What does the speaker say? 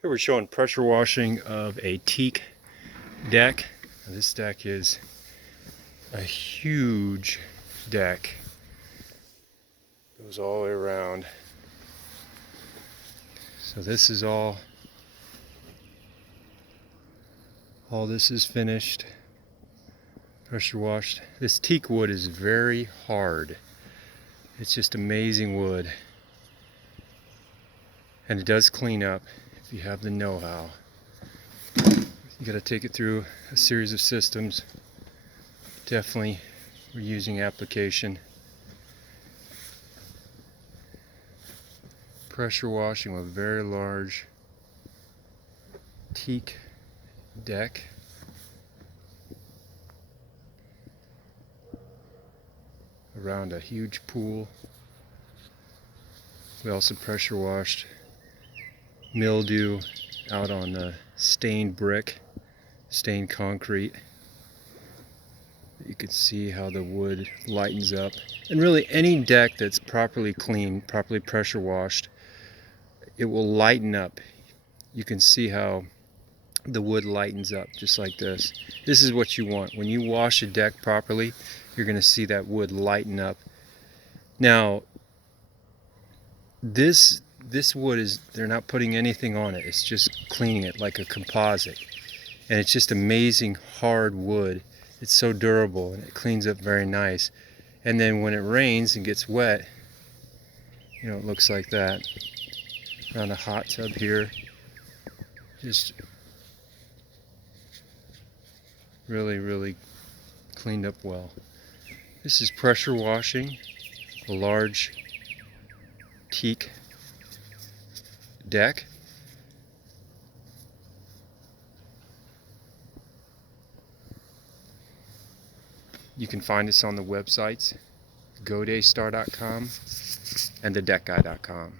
Here we're showing pressure washing of a teak deck. Now this deck is a huge deck. Goes all the way around. So this is all this is finished. Pressure washed. This teak wood is very hard. It's just amazing wood. And it does clean up if you have the know-how. You got to take it through a series of systems. Definitely we're using application. Pressure washing with a very large teak deck. Around a huge pool. We also pressure washed mildew out on the stained brick, stained concrete. You can see how the wood lightens up. And really any deck that's properly cleaned, properly pressure washed, it will lighten up. You can see how the wood lightens up just like this. This is what you want. When you wash a deck properly, you're going to see that wood lighten up. Now, this wood is, they're not putting anything on it. It's just cleaning it like a composite. And it's just amazing hard wood. It's so durable and it cleans up very nice. And then when it rains and gets wet, you know, it looks like that. Around a hot tub here. Just really cleaned up well. This is pressure washing a large teak deck. You can find us on the websites godaystar.com and thedeckguy.com.